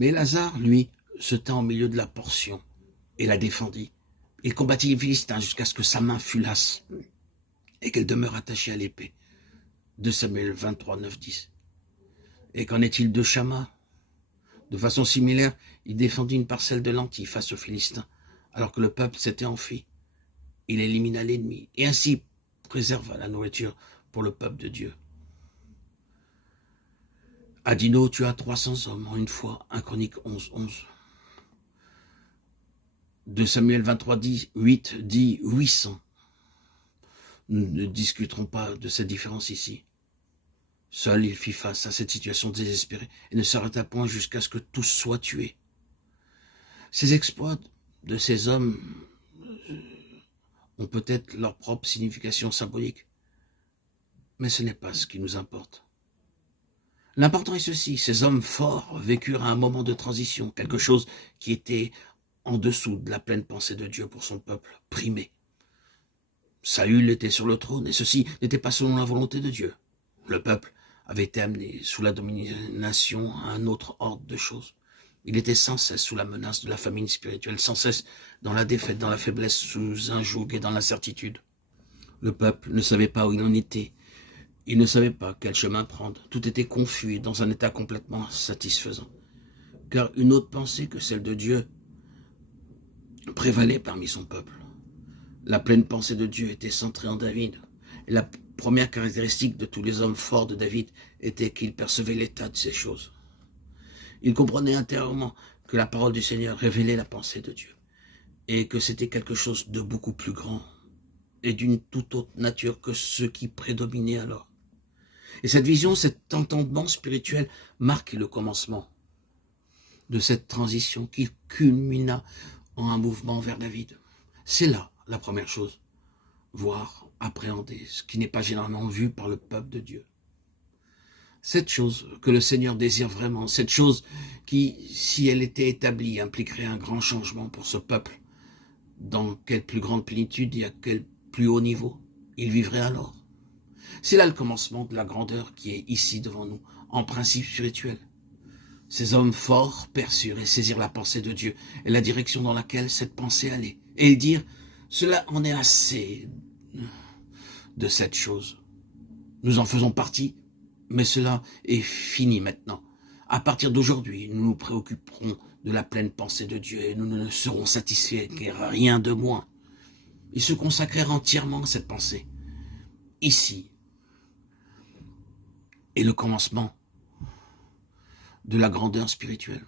Mais Lazare, lui, se tint au milieu de la portion et la défendit. Il combattit les Philistins jusqu'à ce que sa main fût lasse et qu'elle demeure attachée à l'épée. 2 Samuel 23, 9, 10. Et qu'en est-il de Shama? De façon similaire, il défendit une parcelle de lentilles face aux Philistins, alors que le peuple s'était enfui. Il élimina l'ennemi et ainsi préserva la nourriture pour le peuple de Dieu. Adino tua 300 hommes en une fois, 1 Chronique 11, 11. 2 Samuel 23, 8 dit 800. Nous ne discuterons pas de cette différence ici. Seul, il fit face à cette situation désespérée et ne s'arrêta point jusqu'à ce que tous soient tués. Ces exploits de ces hommes ont peut-être leur propre signification symbolique, mais ce n'est pas ce qui nous importe. L'important est ceci, ces hommes forts vécurent à un moment de transition, quelque chose qui était en dessous de la pleine pensée de Dieu pour son peuple, primé. Saül était sur le trône, et ceci n'était pas selon la volonté de Dieu. Le peuple avait été amené sous la domination à un autre ordre de choses. Il était sans cesse sous la menace de la famine spirituelle, sans cesse dans la défaite, dans la faiblesse, sous un joug et dans l'incertitude. Le peuple ne savait pas où il en était. Il ne savait pas quel chemin prendre. Tout était confus et dans un état complètement satisfaisant. Car une autre pensée que celle de Dieu prévalait parmi son peuple. La pleine pensée de Dieu était centrée en David. Et la première caractéristique de tous les hommes forts de David était qu'il percevait l'état de ces choses. Il comprenait intérieurement que la parole du Seigneur révélait la pensée de Dieu et que c'était quelque chose de beaucoup plus grand et d'une toute autre nature que ce qui prédominait alors. Et cette vision, cet entendement spirituel marque le commencement de cette transition qui culmina en un mouvement vers David. C'est là la première chose, voir, appréhender, ce qui n'est pas généralement vu par le peuple de Dieu. Cette chose que le Seigneur désire vraiment, cette chose qui, si elle était établie, impliquerait un grand changement pour ce peuple, dans quelle plus grande plénitude et à quel plus haut niveau il vivrait alors. C'est là le commencement de la grandeur qui est ici devant nous, en principe spirituel. Ces hommes forts perçurent et saisirent la pensée de Dieu et la direction dans laquelle cette pensée allait. Et ils dirent, cela en est assez de cette chose. Nous en faisons partie, mais cela est fini maintenant. À partir d'aujourd'hui, nous nous préoccuperons de la pleine pensée de Dieu et nous ne serons satisfaits qu'il n'y ait rien de moins. Ils se consacrèrent entièrement à cette pensée. Ici est le commencement de la grandeur spirituelle.